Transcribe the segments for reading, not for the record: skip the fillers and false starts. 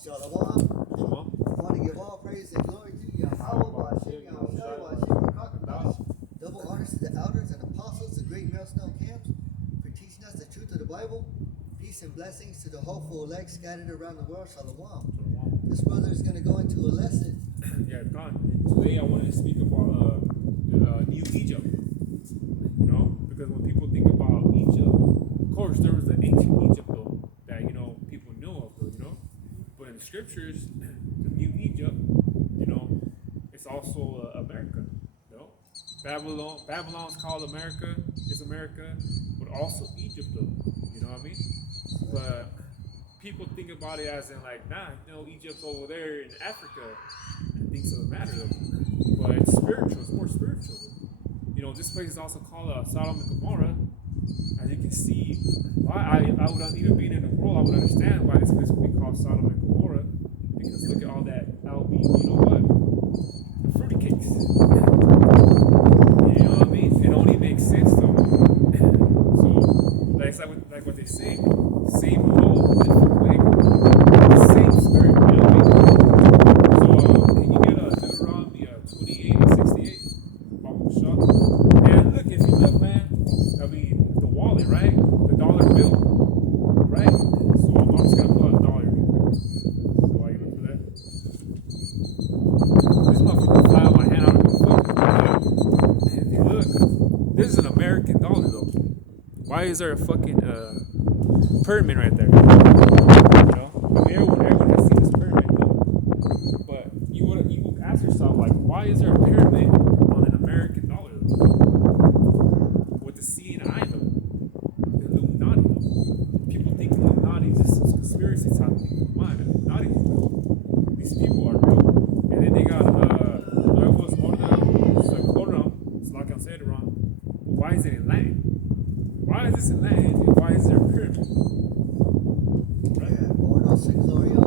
Shalom. Shalom. I want to give all praise and glory to Yahweh, Hashem, Yahushua, Hashem, Rakakadosh. Double honors to the elders and apostles, the great millstone camps, for teaching us the truth of the Bible. Peace and blessings to the hopeful elect scattered around the world. Shalom. This brother is going to go into a lesson. Yeah, God. Today I wanted to speak about New Egypt. You know, because when people think about Egypt, of course there was the ancient Egypt though that people know of though, but in the scriptures, the New Egypt, it's also America. Babylon's called America. It's America, but also Egypt though. You know what I mean? But people think about it as in like, Egypt's over there in Africa and things of the matter though. But it's spiritual. It's more spiritual. This place is also called Sodom and Gomorrah. As you can see, why I would even being in the world, I would understand why this place would be called Sodom and Gomorrah. Because look at all that the fruity cakes. You know what I mean? It only makes sense though. So, like what they say, same load, different way. The same spirit, you know what I mean? So, can you get Deuteronomy 28 and 68? And look, if you look, man, the wallet, right? The dollar bill, right? So, I'm just going to pull out a dollar real quick. So, why you look for that? This motherfucker fly out my hand out of my foot. And if you look, this is an American dollar, though. Why is there a fucking pyramid right there? Everyone has seen this pyramid, though. But you would ask yourself, like, why is there a pyramid on an American dollar, though? With the C and I, though. The Illuminati, though. People think Illuminati is just some conspiracy type thing. Why? The Illuminati is real. These people are real. And then they got Nuevos Orden, so like I said it wrong. Why is it in Latin? Why is this in land and why is there a pyramid? Right? Yeah, Ordo Seclorio.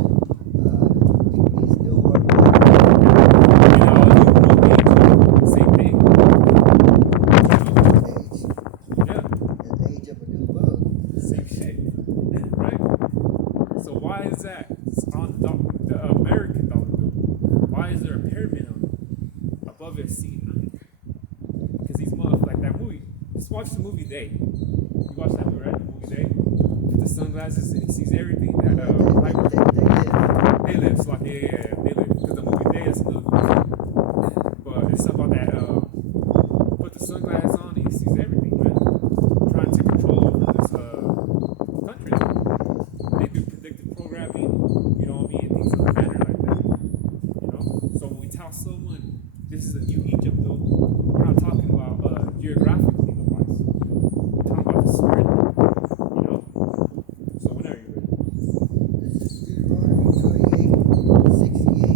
These new world. Same thing. Age. Yeah. The age of a new world. Same shit. Right? So why is that on the American dollar bill? Why is there a pyramid on it? Above it, C9? Because these motherfuckers, like that movie. Just watch the movie Day. You watch that movie, right? The movie Day? With the sunglasses and he sees everything. That they live. So like, yeah, they live. Because the movie Day is another movie. But it's about that, put the sunglasses on and he sees everything, man. Trying to take control over this country. They do predictive programming, you know what I mean? And things of the matter like that. So when we tell someone this is a new Egypt, though, we're not talking about geographically. The spirit, So whenever you're ready. This is Deuteronomy 28, 68.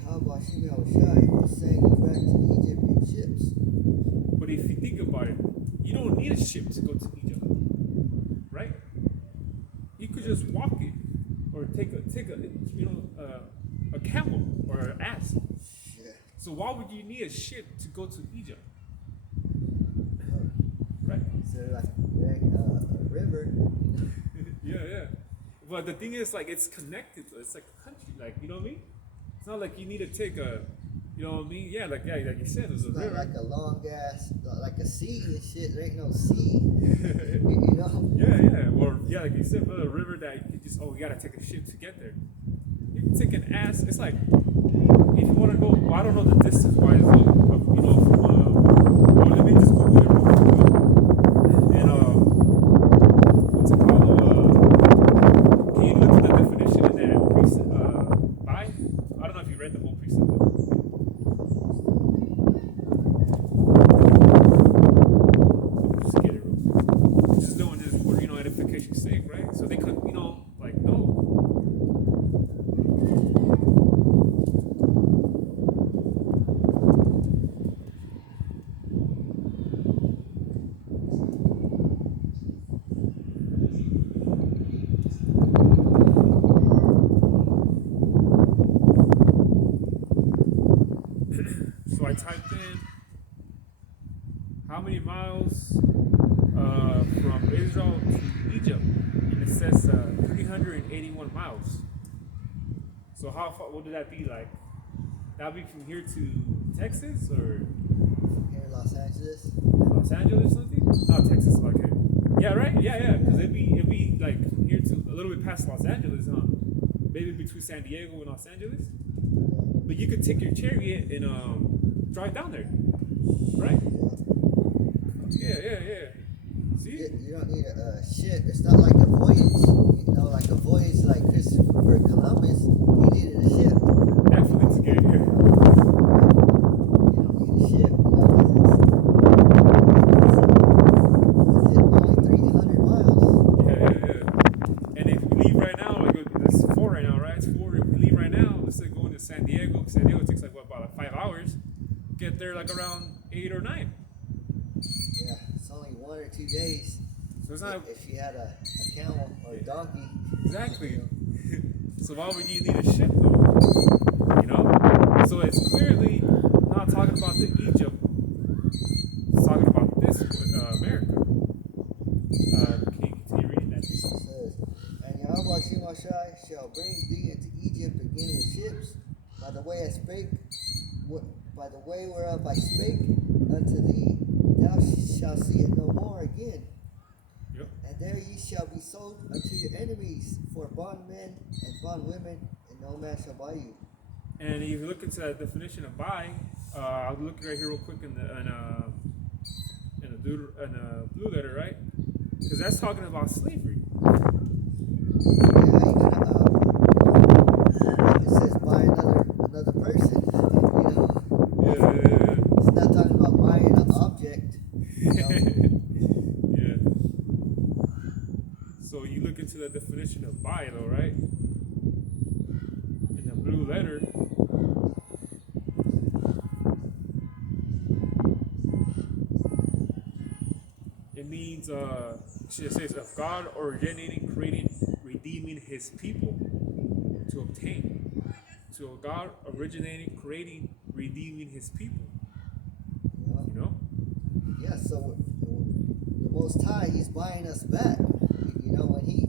Yahweh Hashem Yahushua is saying you back to Egypt in ships. But if you think about it, you don't need a ship to go to Egypt, right? You could just walk it, or take a camel or an ass. Yeah. So why would you need a ship to go to Egypt? Right? So like a river. Yeah. But the thing is, like, it's connected. It's like a country, like, you know what I mean? It's not like you need to take a, you know what I mean? Yeah, like you said, there's a river. Like a long ass, like a sea and shit. There ain't no sea. You know? Yeah. Or yeah, like you said, but a river that you just you gotta take a ship to get there. You can take an ass. It's like if you want to go. Well, I don't know the distance wise, from let me just Google it real quick. And what's it called? Can you look at the definition in that precept? I don't know if you read the whole precept. Just get it real quick. Just doing this for edification's sake, right? So they could, like no. So I typed in how many miles from Israel to Egypt, and it says 381 miles. So how far? What would that be like? That'd be from here to Texas or Here in Los Angeles. Los Angeles or something? Oh, Texas. Okay. Yeah, right. Yeah. Because it'd be like from here to a little bit past Los Angeles, huh? Maybe between San Diego and Los Angeles. But you could take your chariot and drive down there, right? Yeah. See? You don't need a ship. It's not like a voyage. You know, like a voyage like Christopher Columbus. He needed a ship. Definitely to get here. You don't need a ship. You know, it's only 300 miles. Yeah. And if we leave right now, like it's 4 right now, right? It's 4. If we leave right now, let's say going to San Diego. San Diego takes like what, about 5 hours. Get there like around 8 or 9. Yeah, it's only 1 or 2 days. So it's not if you had a camel or a donkey. exactly. So why would you need a ship though? You know? So it's clearly not talking about the Egypt. It's talking about this America. Can you continue reading that? It says, and Yahweh Shemashai shall bring thee into Egypt again with ships, by the way I spake, by the way whereof I spake unto thee, thou shalt see it no more again. Yep. And there ye shall be sold unto your enemies for bondmen and bondwomen, and no man shall buy you. And if you look into that definition of buy, I'll look right here real quick in the blue letter, right? Because that's talking about slavery. Yeah, it says buy another person, you know. Yeah. It's not talking about buying an object. You know? Yeah. So you look into the definition of buy, though, right? In the blue letter. It means, it says, of God originating, creating, redeeming his people to obtain. So God originating, creating, redeeming his people. You know? Yeah, so the Most High, he's buying us back. You know, when he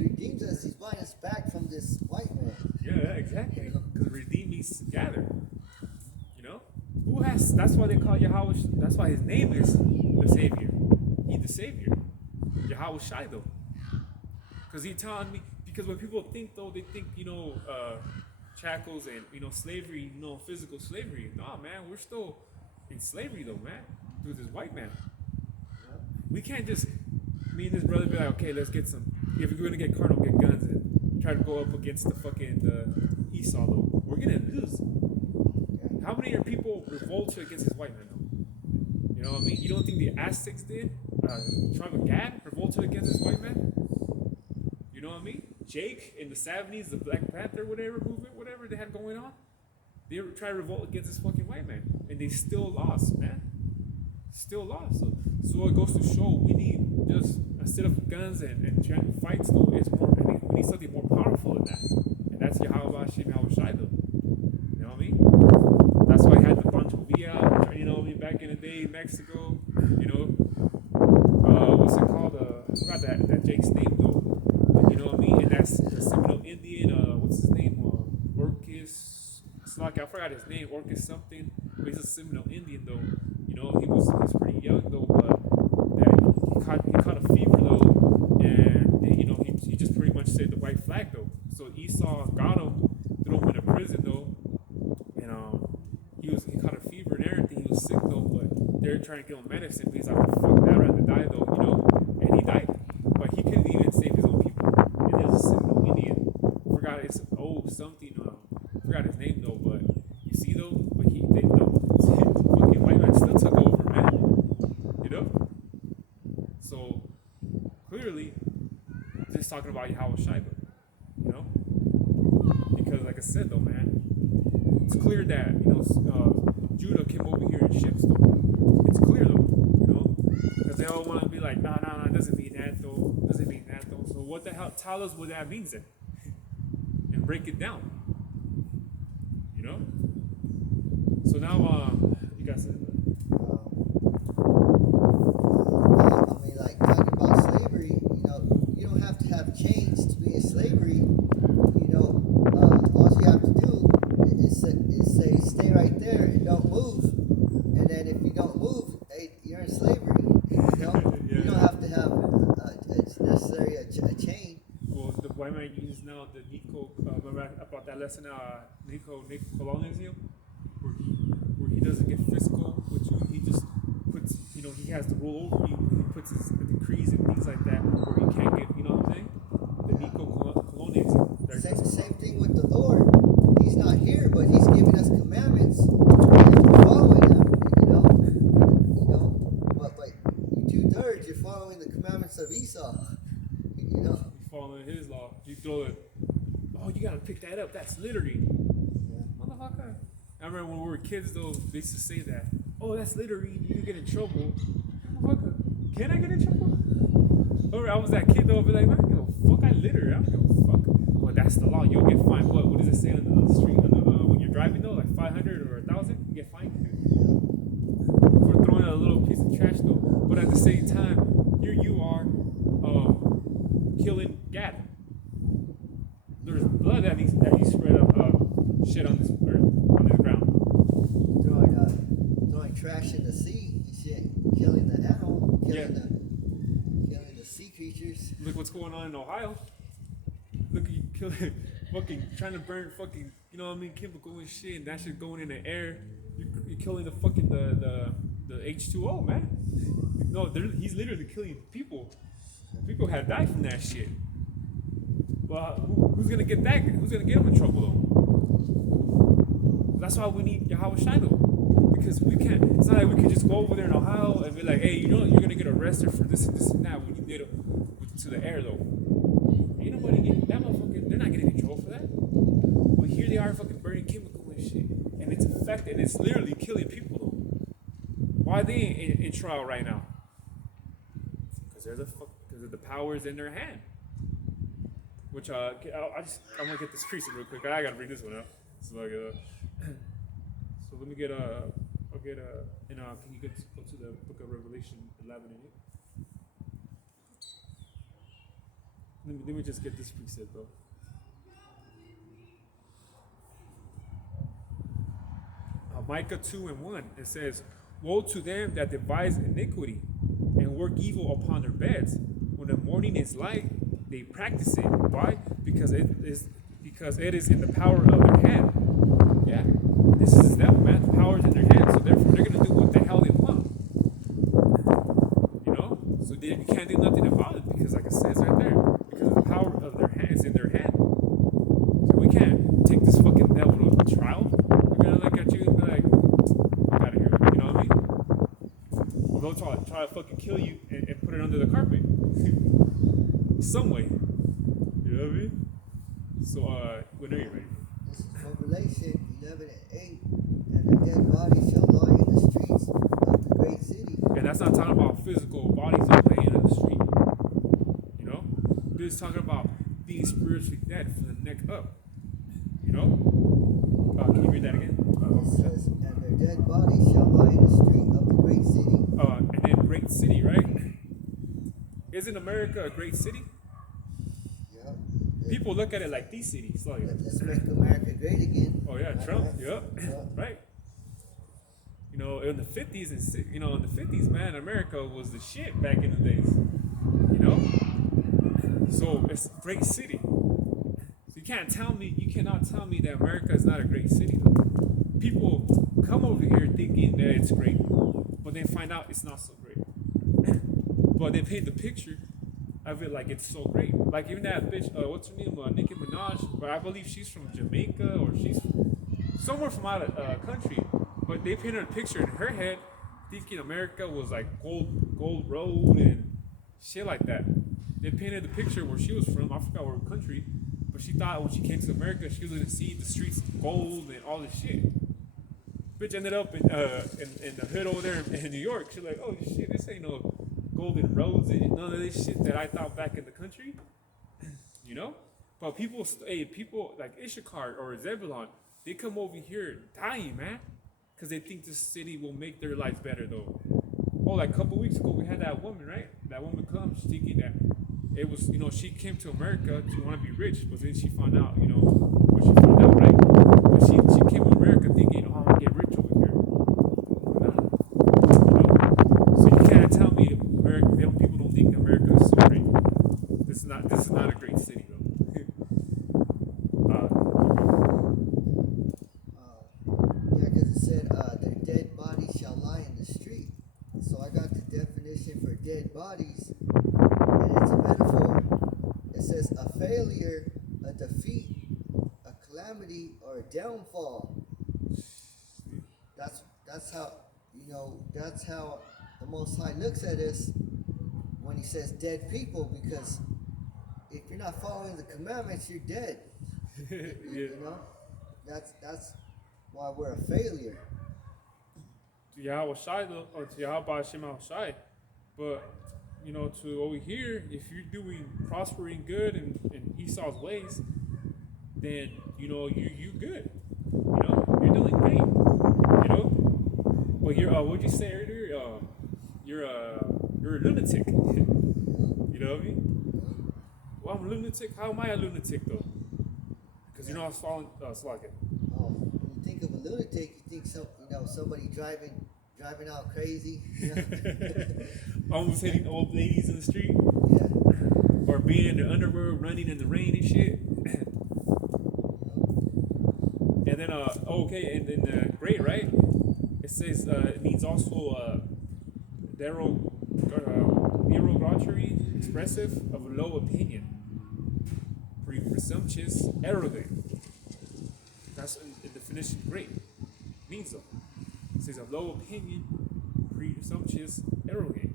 redeems us, he's buying us back from this white man. Yeah, exactly. Because redeem means gather. You know? That's why they call Yahweh, that's why his name is the Savior. He's the Savior. Yahweh Shai, though. Because he's telling me, because when people think, though, they think, shackles and, slavery, physical slavery. No, man, we're still in slavery, though, man, through this white man. We can't just, me and this brother be like, okay, let's get some, if we're going to get carnal, get guns and try to go up against the fucking Esau, though. We're going to lose. How many are people revolted against this white man, though? You know what I mean? You don't think the Aztecs did? Tribe of Gad revolted against this white man? You know what I mean? Jake in the 70s, the Black Panther, whatever movement, whatever they had going on, they tried to revolt against this fucking white man. And they still lost, man. Still lost. So it goes to show we need just, instead of guns and trying to fight, though, it's more, we need something more powerful than that. And that's Yahweh Hashem Yahweh Shai, though. You know what I mean? That's why I had the Pancho Villa, back in the day in Mexico, what's it called? I forgot that Jake's name, though. You know what I mean? And that's the Seminole Indian, what's his name? Orcus. It's like, I forgot his name, Orcus something. But he's a Seminole Indian, though. He's pretty young, though, but he caught a fever, though. And, he just pretty much saved the white flag, though. So Esau got him, threw him in a prison, though. And, he caught a fever and everything. He was sick, though, but they're trying to give him medicine. But he's like, fuck that, I'd rather die, though, and he died. But he couldn't even save his own people. And there's a Seminole Indian. Forgot his name, though, but you see, though, but the fucking white man still took over, man. So clearly, just talking about Yahweh Shai, because like I said, though, man, it's clear that Judah came over here in ships, though. It's clear, though, because they all want to be like, nah, it doesn't mean that, though. So what the hell? Tell us what that means then, and break it down. So now, you guys said. Like talking about slavery, you don't have to have chains to be in slavery. All you white man uses now the Nico. Remember about that lesson, Nico colonialism, where he doesn't get fiscal with you. He just puts, he has the rule over you. He puts his decrees and things like that, where he can't get. You know what I'm saying? The Nico colonialism. Same thing with the Lord. He's not here, but he's giving us commandments and we're following them. But you 2/3, you're following the commandments of Esau. You're following his law. You throw it. Oh, you gotta pick that up. That's littering. Yeah. Motherfucker. I remember when we were kids, though, they used to say that. Oh, that's littering. You get in trouble. Motherfucker. Can I get in trouble? Or I was that kid, though. I'd be like, man, I don't give a fuck. I litter. I don't give a fuck. Well, that's the law. You'll get fined. What does it say on the street? When you're driving, though, like 500 or 1,000, you get fined for throwing a little piece of trash, though. But at the same time, here you are killing Gad. There's blood that he spread up shit on this earth, on this ground. Throwing trash in the sea and shit, killing the animal, killing the sea creatures. Look what's going on in Ohio. Look, you killing, fucking trying to burn fucking, chemical and shit, and that shit going in the air. You're killing the fucking the H2O, man. No, he's literally killing people. People have died from that shit. Well, who's gonna get that? Who's gonna get him in trouble though? That's why we need Yahweh Shai though. Because we can't. It's not like we can just go over there in Ohio and be like, hey, you're gonna get arrested for this and this and that when you did it to the air though. Ain't nobody getting that motherfucker. They're not getting in trouble for that. But here they are fucking burning chemical and shit, and it's affecting. It's literally killing people though. Why are they in trial right now? Because the powers in their hand. Which I'm gonna get this preset real quick. I gotta bring this one up. So let me get can you go to the book of Revelation 11 and 8? Let me just get this preset though. Micah 2 and 1. It says, "Woe to them that devise iniquity and work evil upon their beds. When the morning is light, they practice it." Why? Because it is in the power of their hand. Yeah, this is the devil, man. The power is in their hand, so therefore they're gonna do what the hell they want. So you can't do nothing about it because, like it says right there, because the power of their hand is in their hand. So we can't take this fucking devil to trial. We're gonna look at you and be like, "Get out of here." You know what I mean? Or they'll try to fucking kill you and put it under the carpet. Some way. You know what I mean? So, whenever you're ready. This is Revelation 11 and 8. And the dead bodies shall lie in the streets of the great city. And that's not talking about physical bodies that laying in the street. This is talking about being spiritually dead from the neck up. Can you read that again? It says, and their dead bodies shall lie in the street of the great city. And then great city, right? Isn't America a great city? Yeah. People look at it like these cities. Like, Let's make America great again. oh yeah, Trump. Yep. Right. In the 50s in the 50s, man, America was the shit back in the days. So it's a great city. So you cannot tell me that America is not a great city. People come over here thinking that it's great, but they find out it's not so great. But they paint the picture of it like it's so great. Like even that bitch, what's her name, Nicki Minaj, but I believe she's from Jamaica or she's somewhere from out of country. But they painted a picture in her head thinking America was like gold road and shit like that. They painted the picture where she was from, I forgot what country, but she thought when she came to America she was gonna see the streets gold and all this shit. Bitch ended up in the hood over there in New York. She's like, oh shit, this ain't no golden roads and none of this shit that I thought back in the country. But people like Issachar or Zebulon, they come over here dying, man, because they think this city will make their life better though. Oh, like a couple weeks ago we had that woman, right? That woman comes thinking that it was, she came to America to want to be rich, but then she found out, what she found out, right? But she came to America thinking, oh, I'm gonna get rich over here. So you can't tell me America, people don't think America is so great. This is not a great city though. failure, a defeat, a calamity, or a downfall. That's how that's how the Most High looks at us when He says dead people, because if you're not following the commandments, you're dead. You know, that's why we're a failure. To Yahweh Shai though, or to Yahweh Shema Shai. But to over here, if you're doing prospering good in Esau's ways, then you good. You're doing great. But you're what'd you say earlier? You're a lunatic. You know what I mean? Well, I'm a lunatic. How am I a lunatic though? Because I was following Slack. Oh, when you think of a lunatic, you think somebody driving out crazy. Almost hitting old ladies in the street. Yeah. Or being in their underwear, running in the rain and shit. And then and then great, right? It says it means also derogatory, expressive of low opinion, presumptuous, arrogant. That's the definition. Great means though. It says a low opinion, presumptuous, arrogant.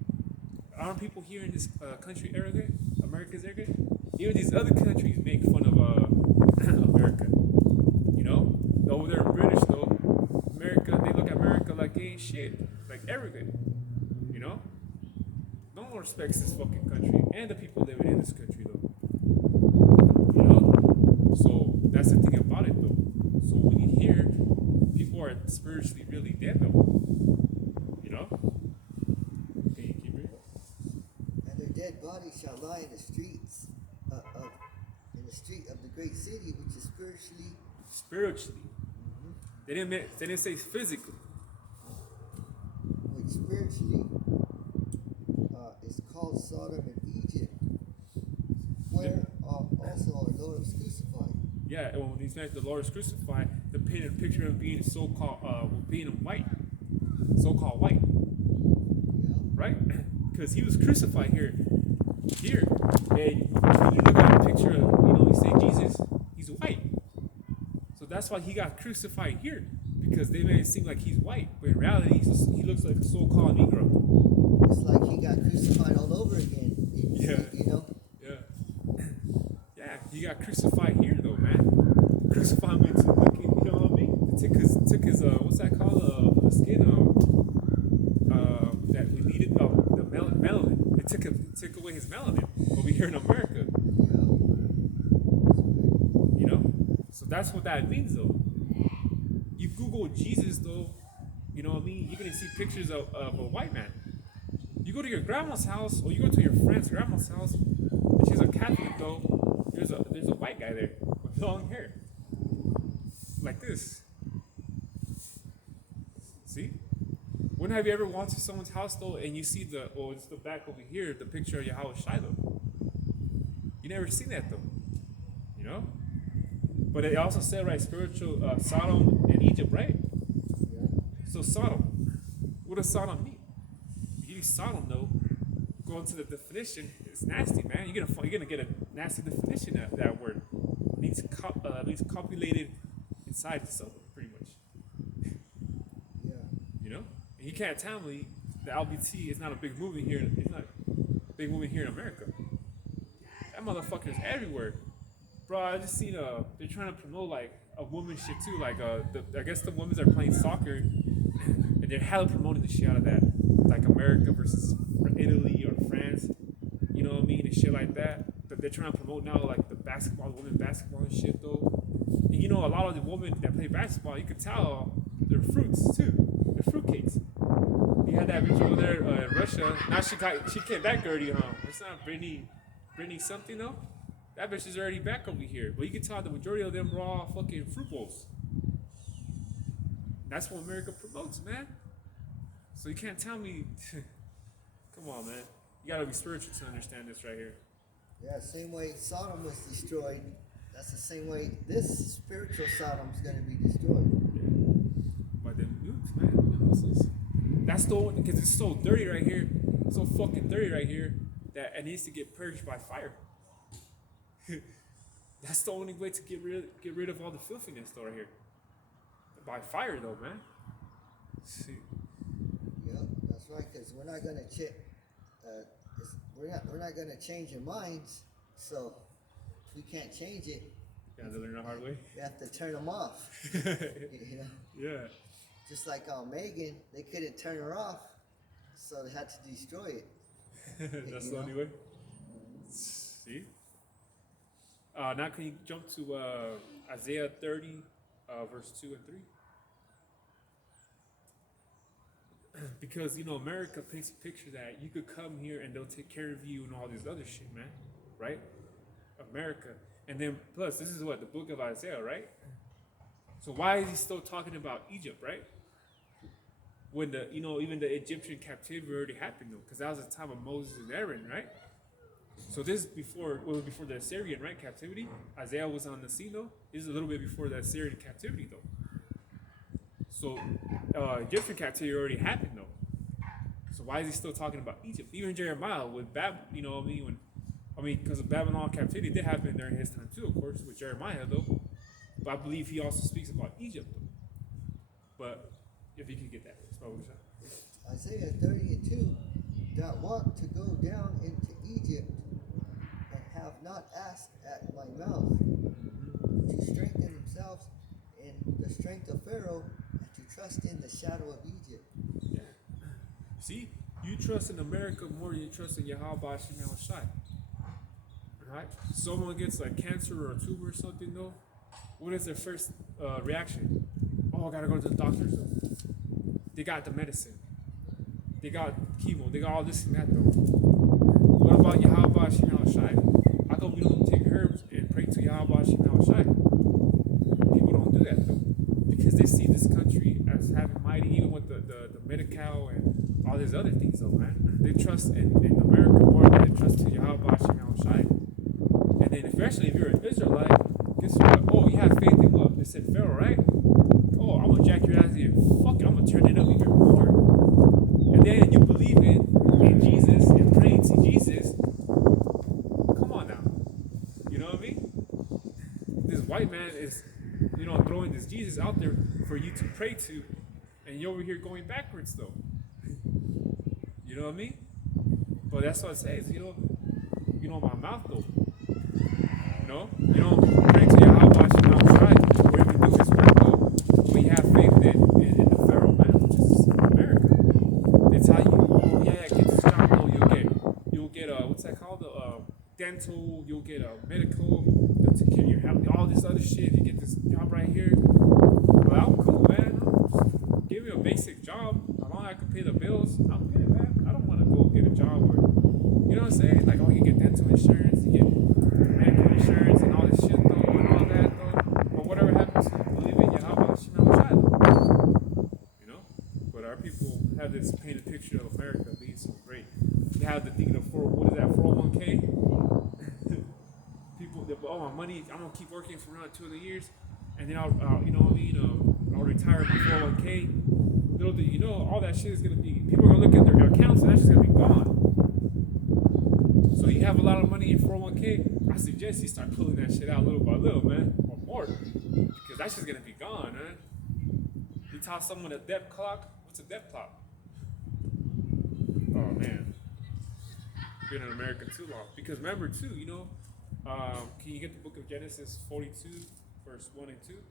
Aren't people here in this country arrogant? America's arrogant. Even these other countries make fun of America. Over there in British though, America, they look at America like they ain't shit, like arrogant. No one respects this fucking country and the people living in this country though. So that's the thing about it though. So when you hear people are spiritually really dead though, can you keep reading? And their dead bodies shall lie in the streets in the street of the great city, which is spiritually. Mm-hmm. They didn't say physically. Which spiritually is called Sodom and Egypt, where also our Lord was crucified. Yeah, and when these men, the Lord is crucified, they painted a picture of being being white, so-called white, right? Because He was crucified here, and when you look at a picture of, you say Jesus, He's white. So that's why He got crucified here, because they made it seem like He's white, but in reality, He looks like a so-called Negro. It's like He got crucified all over again. Yeah. Yeah, He got crucified here though, man. Crucified means looking, you know what I mean? It took his what's that called? The skin that we needed, the melanin. It took away his melanin over here in America. So that's what that means though. You Google Jesus though, you know what I mean? You're gonna see pictures of a white man. You go to your grandma's house, or you go to your friend's grandma's house, and she's a Catholic though. There's a white guy there with long hair, like this. See? When have you ever gone to someone's house though, and you see it's the back over here, the picture of Yahweh Shiloh? You never seen that though, But it also said right, spiritual Sodom and Egypt, right? Yeah. So Sodom, what does Sodom mean? You use Sodom though, going to the definition, it's nasty, man. You're gonna get a nasty definition of that word. It means copulated inside the Sodom, pretty much. Yeah. And you can't tell me the LBT is not a big movie here. It's not a big movie here in America. That motherfucker's everywhere. Bro, I just seen they're trying to promote like a woman shit too. Like I guess the women are playing soccer, and they're hella promoting the shit out of that. Like America versus Italy or France, you know what I mean, and shit like that. But they're trying to promote now like the women basketball and shit though. And a lot of the women that play basketball, you could tell they're fruits too. They're fruitcakes. You had that bitch over there in Russia. Now she came back already, huh? It's not Brittany something though. That bitch is already back over here. But you can tell the majority of them were all fucking fruit bowls. That's what America promotes, man. So you can't tell me. Come on, man. You gotta be spiritual to understand this right here. Yeah, same way Sodom was destroyed, that's the same way this spiritual Sodom is going to be destroyed. Yeah. By them nukes, man. That's the one, because it's so dirty right here, so fucking dirty right here, that it needs to get purged by fire. That's the only way to get rid of all the filthiness though right here. By fire though, man. See. Yep, that's right. Because we're not gonna we're not gonna change your minds. So if we can't change it, You have to learn the hard way. we have to turn them off. You know. Yeah. Just like Megan, they couldn't turn her off, so they had to destroy it. That's the only way. See? Now can you jump to Isaiah 30, verse 2 and 3? Because, America paints a picture that you could come here and they'll take care of you and all this other shit, man. Right? America. And then, plus, this is what? The book of Isaiah, right? So why is he still talking about Egypt, right? When even the Egyptian captivity already happened, though, because that was the time of Moses and Aaron, right? So this before the Assyrian, right, captivity. Isaiah was on the scene, though. This is a little bit before the Assyrian captivity, though. So Egyptian captivity already happened, though. So why is he still talking about Egypt? Even Jeremiah with because of Babylon captivity did happen during his time too, of course, with Jeremiah, though. But I believe he also speaks about Egypt, though. But if you can get that, Isaiah 30 and 2, that want to go down into Egypt and have not asked at my mouth to strengthen themselves in the strength of Pharaoh and to trust in the shadow of Egypt. Yeah. See, you trust in America more than you trust in Yahweh Shemel Shai. Right? Someone gets like cancer or a tumor or something, though. What is their first reaction? Oh, I gotta go to the doctor's though. They got the medicine. They got chemo. They got all this and that though. What about Yahweh Shemel Shai? How come we don't take herbs and pray to Yahweh Shemel Shai? People don't do that though. Because they see this country as having mighty, even with the Medi-Cal and all these other things though, man. They trust in America more than they trust to Yahweh Shemel Shai. And then especially if you're an Israelite, guess what? Oh, you have faith in what? They said Pharaoh, right? Oh, I'm gonna jack your ass in. Fuck it, I'm gonna turn it up even more. And then you believe in Jesus and praying to Jesus. Come on now. You know what I mean? This white man is, throwing this Jesus out there for you to pray to, and you're over here going backwards though. You know what I mean? But that's what it says, my mouth though. You don't pray to Yahweh Shemel Shai or even do his work though. We have faith in the Pharaoh, man, which is America. They tell you, oh yeah, get this job though. You'll get what's that called? Dental. You'll get medical. They'll take care of your health. All this other shit. You get this job right here. Well, I'm cool, man. Just give me a basic job. How long I can pay the bills? I'm good, man. I don't want to go get a job where, you know what I'm saying? Like, oh, you get dental insurance, you get medical insurance and all this shit though, and all that though. But whatever happens, believe in Yahweh Shemel Shai though. But our people have this painted picture of America being so great. You have the thing of 401k. People, oh, my money, I'm gonna keep working for around 2 other years, and then I'll retire my 401k. Little do you know, all that shit is gonna be. People are gonna look at their accounts, and that's just gonna be gone. So you have a lot of money in 401k. I suggest you start pulling that shit out little by little, man, or more, because that's just gonna be gone, man. You tell someone a debt clock. What's a debt clock? Oh man, been in America too long. Because remember too, can you get the book of Genesis 42, verse 1 and 2?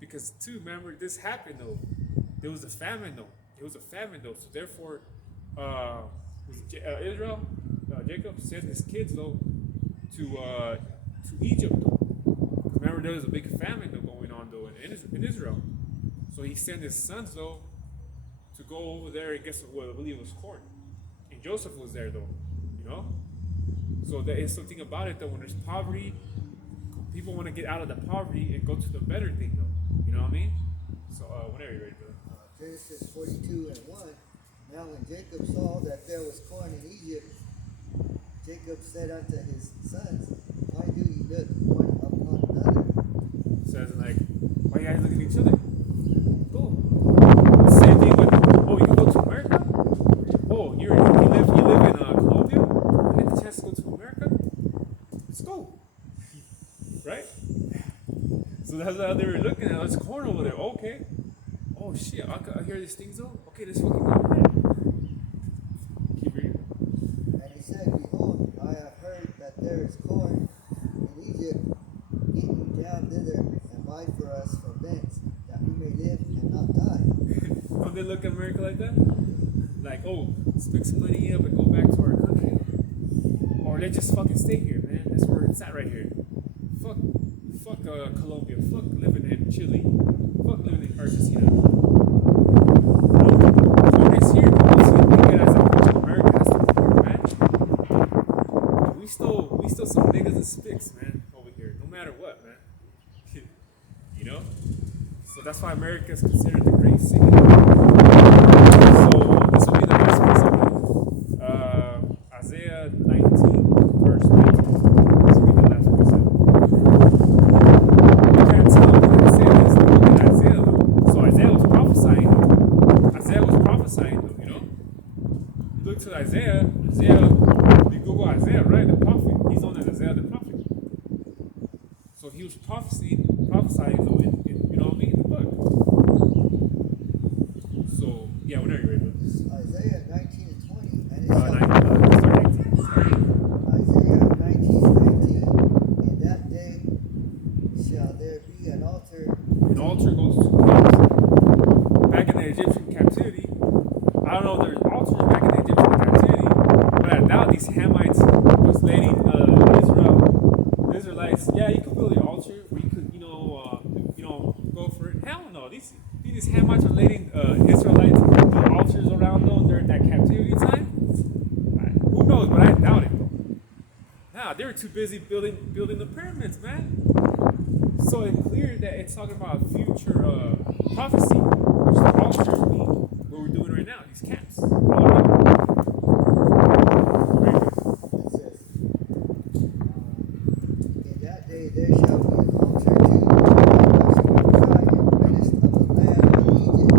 Because too, remember this happened though. There was a famine though. So therefore, Israel, Jacob sent his kids though to Egypt. Remember there was a big famine though going on though in Israel. So he sent his sons though to go over there and get some, I believe it was corn. And Joseph was there though, So there is something about it though, when there's poverty, people want to get out of the poverty and go to the better thing though. You know what I mean? So whenever you're ready, brother. Genesis 42 and 1. Now when Jacob saw that there was corn in Egypt, Jacob said unto his sons, why do ye look one upon another? Says like, why you guys looking at each other? Go. Same thing with, oh, you can go to America? Oh, you live in Colombia? You get the chance to go to America? Let's go. Right? right? So that's how they were looking at. It's corn over there. Okay. Oh shit! I hear these things though. Okay, let's fucking go over there. Keep reading. And he said, Behold, I have heard that there is corn in Egypt. Get ye down thither and buy for us from thence, that we may live and not die. Don't they look at America like that? Like, oh, let's pick some money up and go back to our country. Or let's just fucking stay here, man. That's where it's at right here. Fuck Colombia. Fuck living in Chile. Fuck living in Argentina. When it's here, people see it as like America has to report, man. We still some niggas and spicks, man, over here. No matter what, man. You know? So that's why America is considered the great city. So this will be the last precept. Isaiah 19, verse 19. This will be the last precept. You can't tell when Isaiah is looking at Isaiah though. So Isaiah was prophesying though. Isaiah was prophesying though, you know? You look to Isaiah, you Google Isaiah, right? The prophet. He's known as Isaiah the prophet. So he was prophesying though in you know what I mean? The book. So yeah, whenever you're ready. Isaiah 19 and 20. And it Start shall, 19. Isaiah 19:19. In that day shall there be an altar. An altar goes to kings. Back in the Egyptian captivity, I don't know if there's altars back in the Egyptian captivity, but I doubt these Hamites was letting Israelites. Yeah, you could build your altar, or you could, go for it. Hell no, these Hamites are letting Israelites build altars around them during that captivity time. Who knows? But I doubt it. Nah, they were too busy building the pyramids, man. So it's clear that it's talking about future prophecy, which the altars mean what we're doing right now, these camps. All around. Very good. It says, in that day there shall be an altar to Yahweh in the midst of the land of Egypt.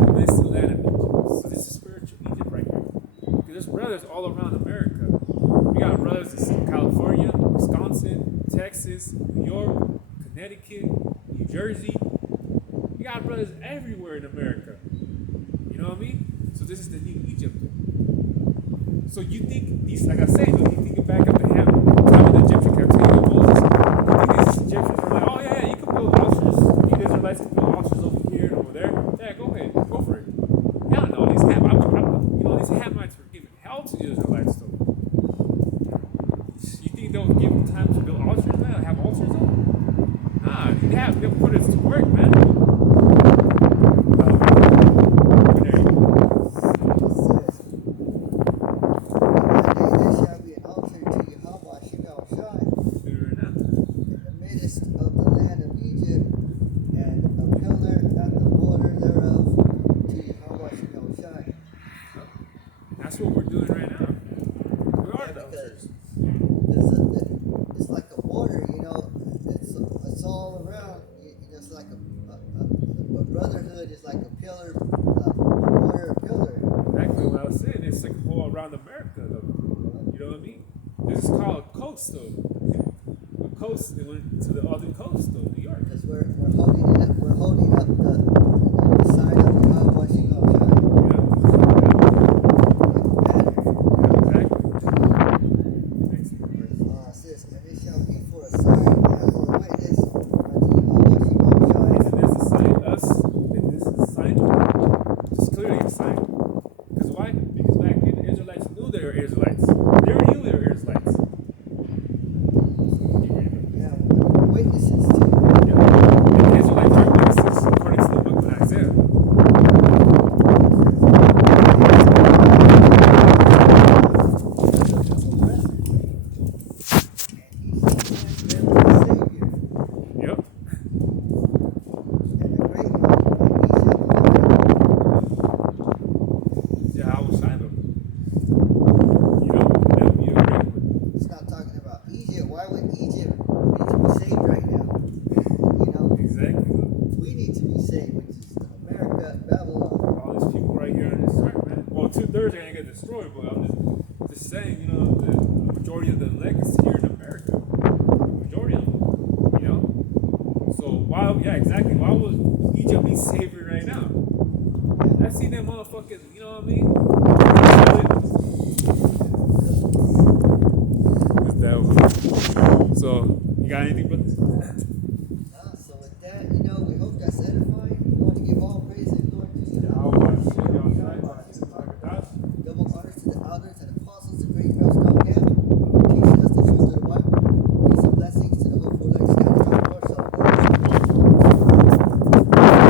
In the midst of the land of Egypt. So this is spiritual Egypt right here. Because there's brothers all around America. We got brothers in California, Wisconsin, Texas, New York, Connecticut, New Jersey. We got brothers everywhere in America. You know what I mean? So this is the new Egypt. So you think these, like I said, you think back up to time of the Egyptian captivity of Moses, you think these Egyptians were like, oh yeah, you can build altars. You Israelites can build altars over here and over there. Yeah, go ahead, go for it. Hell no, these Hamites were giving hell to the Israelites though. You think they'll give them time to build altars, man? Have altars on? Nah, they'll put it to work, man. There you go. That's what we're doing right now. We are the altars. It's like a border, it's all around. It's like a brotherhood is like a pillar, a border, a pillar. Exactly what I was saying. It's like all around America, though. You know what I mean? This is called a coast, though. A coast. They went to the other coast, though, New York. Because we're holding it up. We're holding up the side of the Washington. Says, and it shall be for a sign and for a witness unto Yahweh. Isn't this a sign? Us? Isn't this a sign? It's clearly a sign. Because why? Because back then the Israelites knew they were Israelites. They knew they were Israelites. Yeah, witnesses too. Yeah. And the Israelites are witnesses according to the book why? Yeah, exactly. Why would Egypt be safer right now? I seen them motherfuckers. You know what I mean? It's that one. So, you got anything, brother?